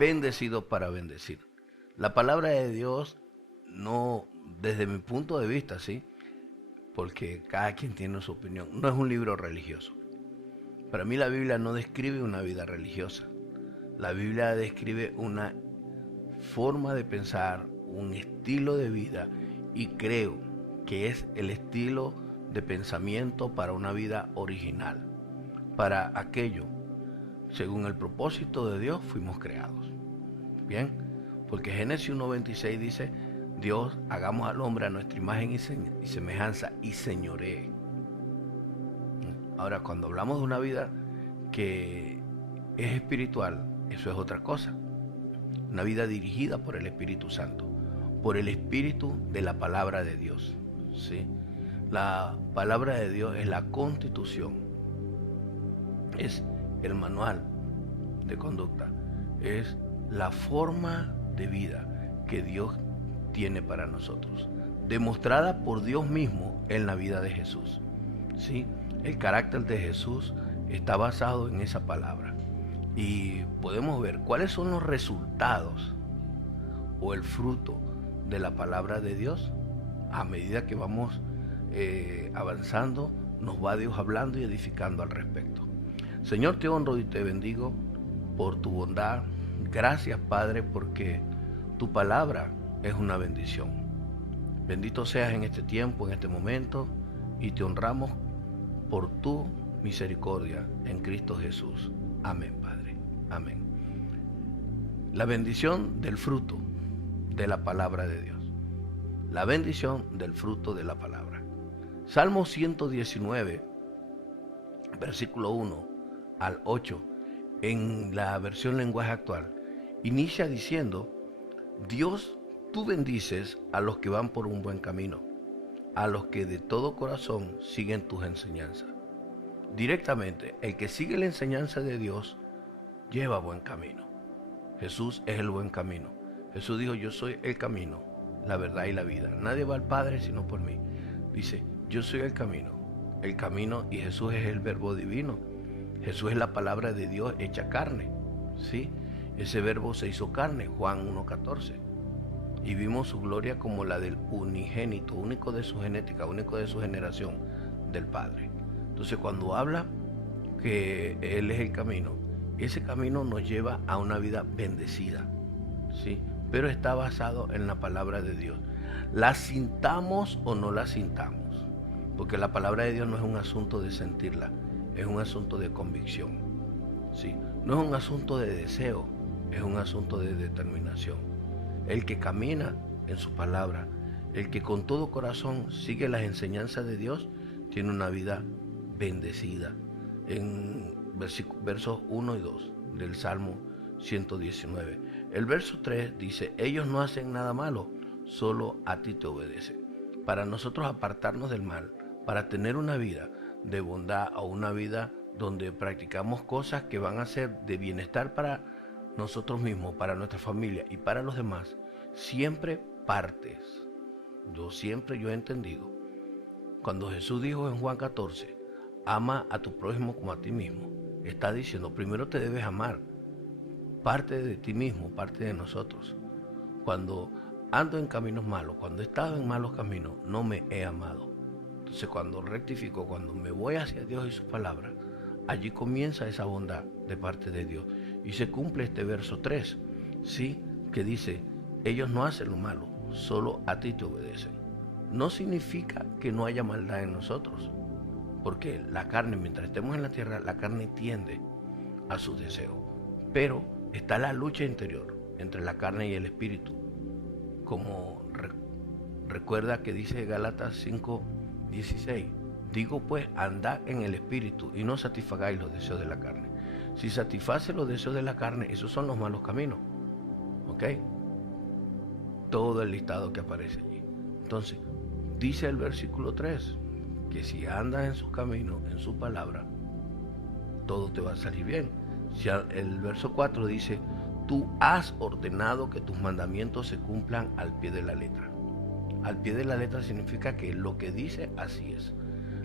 bendecidos para bendecir. La palabra de Dios no, desde mi punto de vista, sí, porque cada quien tiene su opinión, no es un libro religioso. Para mí la Biblia no describe una vida religiosa. La Biblia describe una forma de pensar, un estilo de vida, y creo que es el estilo de pensamiento para una vida original, para aquello, según el propósito de Dios fuimos creados. Bien, porque Génesis 1:26 dice, Dios, hagamos al hombre a nuestra imagen y semejanza y señoree. Ahora, cuando hablamos de una vida que es espiritual, eso es otra cosa. Una vida dirigida por el Espíritu Santo, por el Espíritu de la palabra de Dios, ¿sí? La palabra de Dios es la constitución, es el manual de conducta, es la forma de vida que Dios tiene para nosotros, demostrada por Dios mismo en la vida de Jesús, ¿sí? El carácter de Jesús está basado en esa palabra. Y podemos ver cuáles son los resultados o el fruto de la palabra de Dios. A medida que vamos avanzando, nos va Dios hablando y edificando al respecto. Señor, te honro y te bendigo por tu bondad. Gracias, Padre, porque tu palabra es una bendición. Bendito seas en este tiempo, en este momento, y te honramos por tu misericordia en Cristo Jesús. Amén, Padre. Amén. La bendición del fruto de la palabra de Dios. La bendición del fruto de la palabra. Salmo 119, versículo 1 al 8, en la versión lenguaje actual, inicia diciendo, Dios, tú bendices a los que van por un buen camino, a los que de todo corazón siguen tus enseñanzas. Directamente, el que sigue la enseñanza de Dios lleva buen camino. Jesús es el buen camino. Jesús dijo, yo soy el camino, la verdad y la vida. Nadie va al Padre sino por mí. Dice, yo soy el camino y Jesús es el verbo divino. Jesús es la palabra de Dios hecha carne, ¿sí? Ese verbo se hizo carne, Juan 1:14. Y vimos su gloria como la del unigénito, único de su genética, único de su generación, del Padre. Entonces cuando habla que Él es el camino, ese camino nos lleva a una vida bendecida, ¿sí? Pero está basado en la palabra de Dios. La sintamos o no la sintamos, porque la palabra de Dios no es un asunto de sentirla, es un asunto de convicción, ¿sí? No es un asunto de deseo, es un asunto de determinación. El que camina en su palabra, el que con todo corazón sigue las enseñanzas de Dios, tiene una vida bendecida. En versos 1 y 2 del Salmo 119. El verso 3 dice, ellos no hacen nada malo, solo a ti te obedecen. Para nosotros apartarnos del mal, para tener una vida de bondad o una vida donde practicamos cosas que van a ser de bienestar para nosotros mismos, para nuestra familia y para los demás, siempre partes. Yo he entendido, cuando Jesús dijo en Juan 14, ama a tu prójimo como a ti mismo, está diciendo, primero te debes amar, parte de ti mismo, parte de nosotros. Cuando ando en caminos malos, cuando he estado en malos caminos, no me he amado. Entonces cuando rectifico, cuando me voy hacia Dios y su palabra, allí comienza esa bondad de parte de Dios. Y se cumple este verso 3, ¿sí? Que dice, ellos no hacen lo malo, solo a ti te obedecen. No significa que no haya maldad en nosotros, porque la carne, mientras estemos en la tierra, la carne tiende a sus deseos. Pero está la lucha interior entre la carne y el espíritu. Como recuerda que dice Gálatas 5:16, digo pues, andad en el espíritu y no satisfagáis los deseos de la carne. Si satisface los deseos de la carne, esos son los malos caminos, ¿ok? Todo el listado que aparece allí. Entonces, dice el versículo 3, que si andas en sus caminos, en su palabra, todo te va a salir bien. Si el verso 4 dice, tú has ordenado que tus mandamientos se cumplan al pie de la letra. Al pie de la letra significa que lo que dice, así es.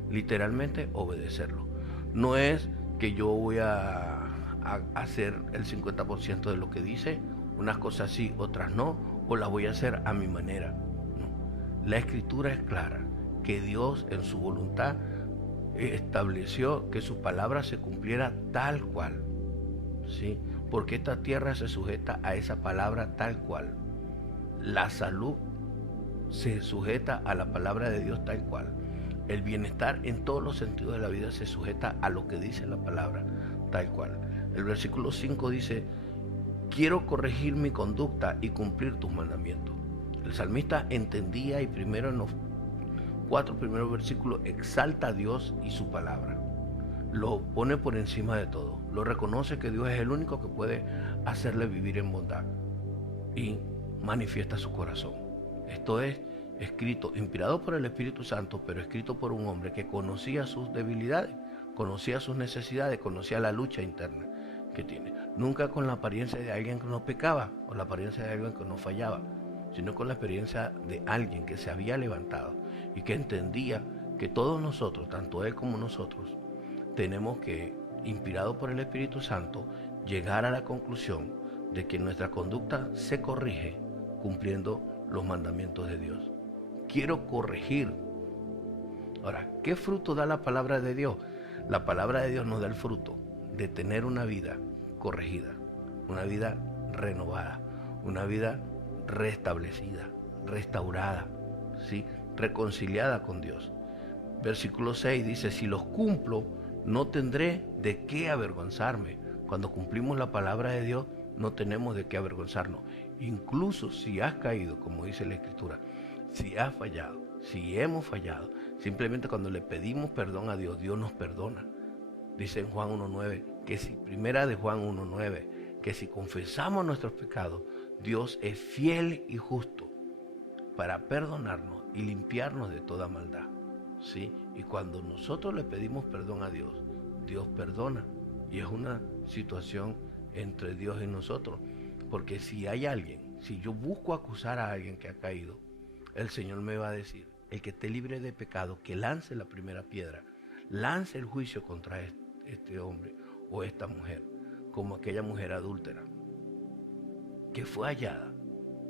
Literalmente, obedecerlo. No es que yo voy a a hacer el 50% de lo que dice, unas cosas sí, otras no, o las voy a hacer a mi manera. No. La Escritura es clara, que Dios en su voluntad estableció que su palabra se cumpliera tal cual, ¿sí? Porque esta tierra se sujeta a esa palabra tal cual. La salud se sujeta a la palabra de Dios tal cual. El bienestar en todos los sentidos de la vida se sujeta a lo que dice la palabra tal cual. El versículo 5 dice: quiero corregir mi conducta y cumplir tus mandamientos. El salmista entendía, y primero en los 4 primeros versículos exalta a Dios y su palabra. Lo pone por encima de todo. Lo reconoce que Dios es el único que puede hacerle vivir en bondad. Y manifiesta su corazón. Esto es escrito, inspirado por el Espíritu Santo, pero escrito por un hombre que conocía sus debilidades, conocía sus necesidades, conocía la lucha interna que tiene. Nunca con la apariencia de alguien que no pecaba o la apariencia de alguien que no fallaba, sino con la experiencia de alguien que se había levantado y que entendía que todos nosotros, tanto él como nosotros, tenemos que, inspirado por el Espíritu Santo, llegar a la conclusión de que nuestra conducta se corrige cumpliendo los mandamientos de Dios. Quiero corregir. Ahora, ¿qué fruto da la palabra de Dios? La palabra de Dios nos da el fruto de tener una vida corregida, una vida renovada, una vida restablecida, restaurada, ¿sí? Reconciliada con Dios. Versículo 6 dice: si los cumplo, no tendré de qué avergonzarme. Cuando cumplimos la palabra de Dios, no tenemos de qué avergonzarnos. Incluso si has caído, como dice la Escritura, si has fallado, si hemos fallado, simplemente cuando le pedimos perdón a Dios, Dios nos perdona. Dice en Juan 1.9, que si, primera de Juan 1.9, que si confesamos nuestros pecados, Dios es fiel y justo para perdonarnos y limpiarnos de toda maldad, ¿sí? Y cuando nosotros le pedimos perdón a Dios, Dios perdona. Y es una situación entre Dios y nosotros. Porque si hay alguien, si yo busco acusar a alguien que ha caído, el Señor me va a decir: el que esté libre de pecado, que lance la primera piedra, lance el juicio contra este hombre o esta mujer, como aquella mujer adúltera que fue hallada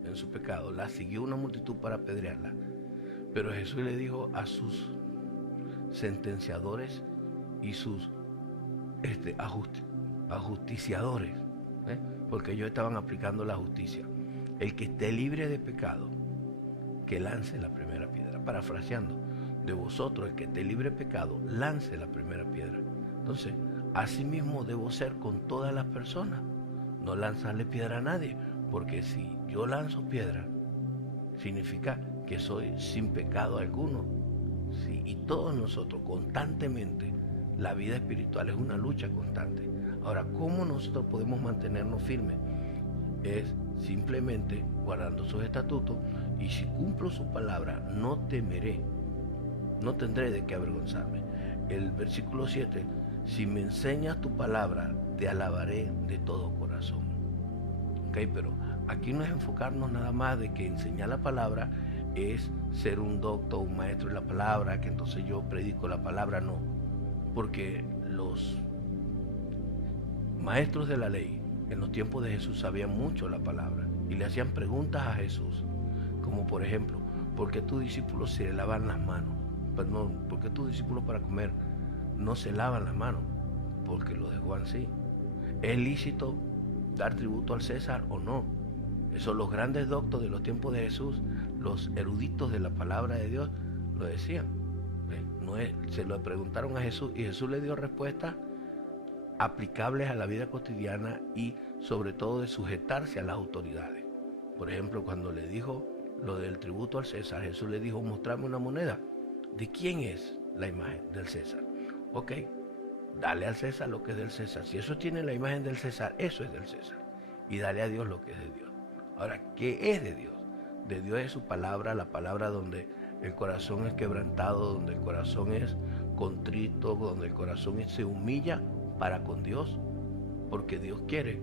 en su pecado, la siguió una multitud para apedrearla, pero Jesús le dijo a sus sentenciadores y sus ajusticiadores, porque ellos estaban aplicando la justicia: el que esté libre de pecado, que lance la primera piedra. Parafraseando, de vosotros el que esté libre de pecado, lance la primera piedra. Entonces, así mismo debo ser con todas las personas, no lanzarle piedra a nadie, porque si yo lanzo piedra, significa que soy sin pecado alguno, ¿sí? Y todos nosotros constantemente, la vida espiritual es una lucha constante. Ahora, ¿cómo nosotros podemos mantenernos firmes? Es simplemente guardando sus estatutos, y si cumplo su palabra, no temeré, no tendré de qué avergonzarme. El versículo 7, si me enseñas tu palabra, te alabaré de todo corazón. Ok, pero aquí no es enfocarnos nada más de que enseñar la palabra es ser un doctor, un maestro de la palabra, que entonces yo predico la palabra, no. Porque los maestros de la ley en los tiempos de Jesús sabían mucho la palabra y le hacían preguntas a Jesús, como por ejemplo: ¿por qué tus discípulos se lavan las manos? Perdón, ¿por qué tus discípulos para comer no se lavan las manos? Porque lo de Juan sí. ¿Es lícito dar tributo al César o no? Eso los grandes doctos de los tiempos de Jesús, los eruditos de la palabra de Dios, lo decían. Se lo preguntaron a Jesús y Jesús le dio respuestas aplicables a la vida cotidiana y sobre todo de sujetarse a las autoridades. Por ejemplo, cuando le dijo lo del tributo al César, Jesús le dijo: mostrame una moneda. ¿De quién es la imagen? Del César. Ok, dale al César lo que es del César. Si eso tiene la imagen del César, eso es del César. Y dale a Dios lo que es de Dios. Ahora, ¿qué es de Dios? De Dios es su palabra, la palabra donde el corazón es quebrantado, donde el corazón es contrito, donde el corazón se humilla para con Dios, porque Dios quiere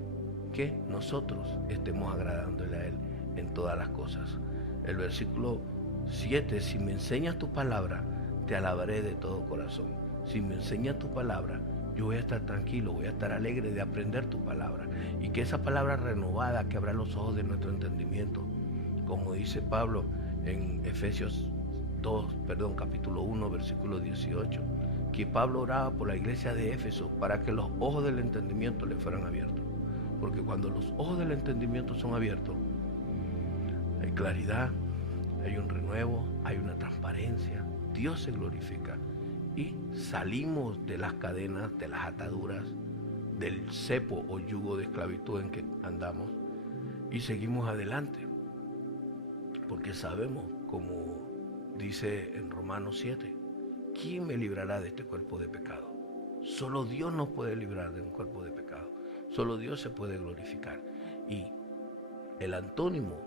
que nosotros estemos agradándole a Él en todas las cosas. El versículo 7, si me enseñas tu palabra, te alabaré de todo corazón. Si me enseñas tu palabra, yo voy a estar tranquilo, voy a estar alegre de aprender tu palabra. Y que esa palabra renovada que abra los ojos de nuestro entendimiento, como dice Pablo en Efesios capítulo 1, versículo 18, que Pablo oraba por la iglesia de Éfeso para que los ojos del entendimiento le fueran abiertos. Porque cuando los ojos del entendimiento son abiertos, hay claridad, hay un renuevo, hay una transparencia, Dios se glorifica y salimos de las cadenas, de las ataduras, del cepo o yugo de esclavitud en que andamos y seguimos adelante. Porque sabemos, como dice en Romanos 7, ¿quién me librará de este cuerpo de pecado? Solo Dios nos puede librar de un cuerpo de pecado. Solo Dios se puede glorificar. Y el antónimo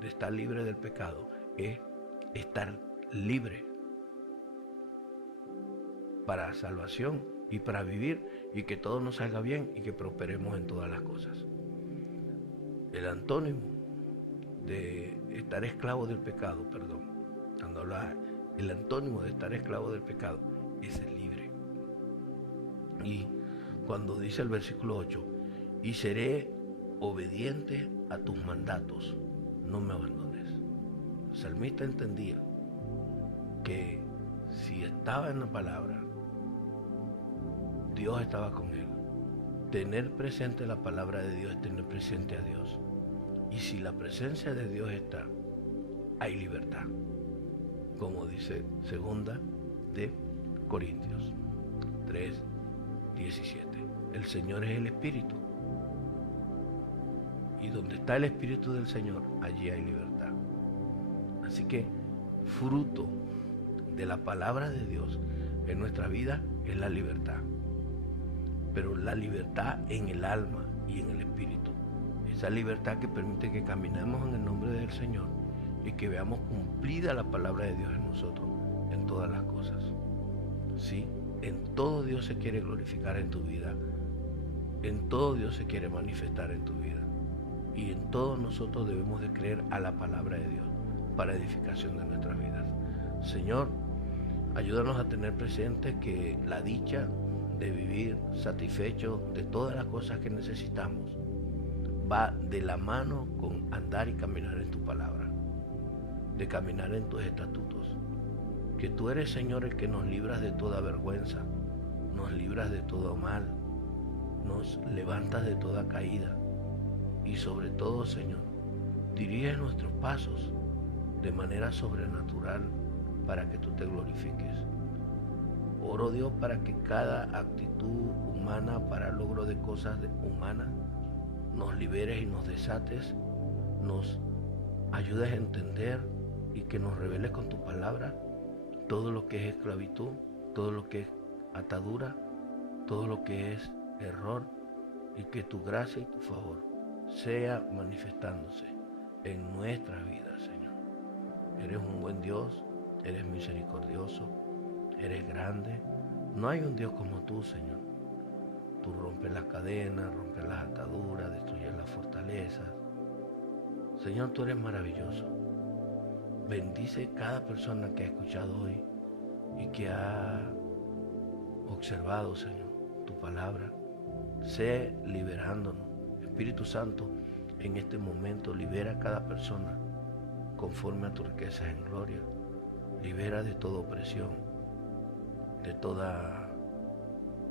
de estar libre del pecado es estar libre para salvación y para vivir y que todo nos salga bien y que prosperemos en todas las cosas. El antónimo de estar esclavo del pecado, cuando habla el antónimo de estar esclavo del pecado es ser libre. Y cuando dice el versículo 8, y seré obediente a tus mandatos, no me abandones. El salmista entendía que si estaba en la palabra, Dios estaba con él. Tener presente la palabra de Dios es tener presente a Dios. Y si la presencia de Dios está, hay libertad. Como dice 2 de Corintios 3:17. El Señor es el Espíritu. Y donde está el Espíritu del Señor, allí hay libertad. Así que fruto de la palabra de Dios en nuestra vida es la libertad. Pero la libertad en el alma y en el espíritu. Esa libertad que permite que caminemos en el nombre del Señor y que veamos cumplida la palabra de Dios en nosotros, en todas las cosas. Sí, en todo Dios se quiere glorificar en tu vida. En todo Dios se quiere manifestar en tu vida. Y en todo nosotros debemos de creer a la palabra de Dios para edificación de nuestras vidas. Señor, ayúdanos a tener presente que la dicha de vivir satisfecho de todas las cosas que necesitamos va de la mano con andar y caminar en tu palabra, de caminar en tus estatutos. Que tú eres, Señor, el que nos libras de toda vergüenza, nos libras de todo mal, nos levantas de toda caída y sobre todo, Señor, dirige nuestros pasos de manera sobrenatural para que tú te glorifiques. Oro, Dios, para que cada actitud humana para logro de cosas humanas nos liberes y nos desates, nos ayudes a entender y que nos reveles con tu palabra todo lo que es esclavitud, todo lo que es atadura, todo lo que es error, y que tu gracia y tu favor sea manifestándose en nuestras vidas, Señor. Eres un buen Dios, eres misericordioso, eres grande. No hay un Dios como tú, Señor. Tú rompes las cadenas, rompes las ataduras, destruyes las fortalezas. Señor, tú eres maravilloso. Bendice cada persona que ha escuchado hoy y que ha observado, Señor, tu palabra. Sé liberándonos. Espíritu Santo, en este momento libera a cada persona conforme a tu riqueza en gloria. Libera de toda opresión, de toda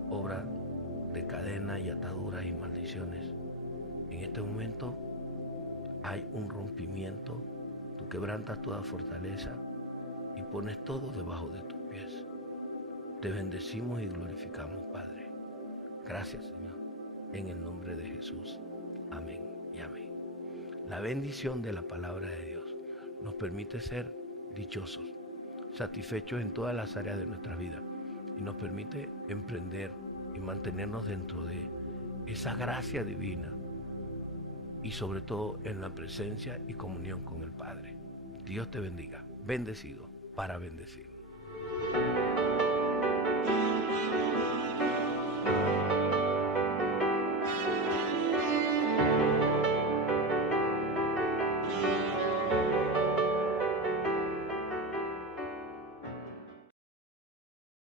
obra de cadenas y ataduras y maldiciones. En este momento hay un rompimiento. Tú quebrantas toda fortaleza y pones todo debajo de tus pies. Te bendecimos y glorificamos, Padre. Gracias, Señor, en el nombre de Jesús. Amén y amén. La bendición de la palabra de Dios nos permite ser dichosos, satisfechos en todas las áreas de nuestra vida y nos permite emprender y mantenernos dentro de esa gracia divina y sobre todo en la presencia y comunión con el Padre. Dios te bendiga. Bendecido para bendecir.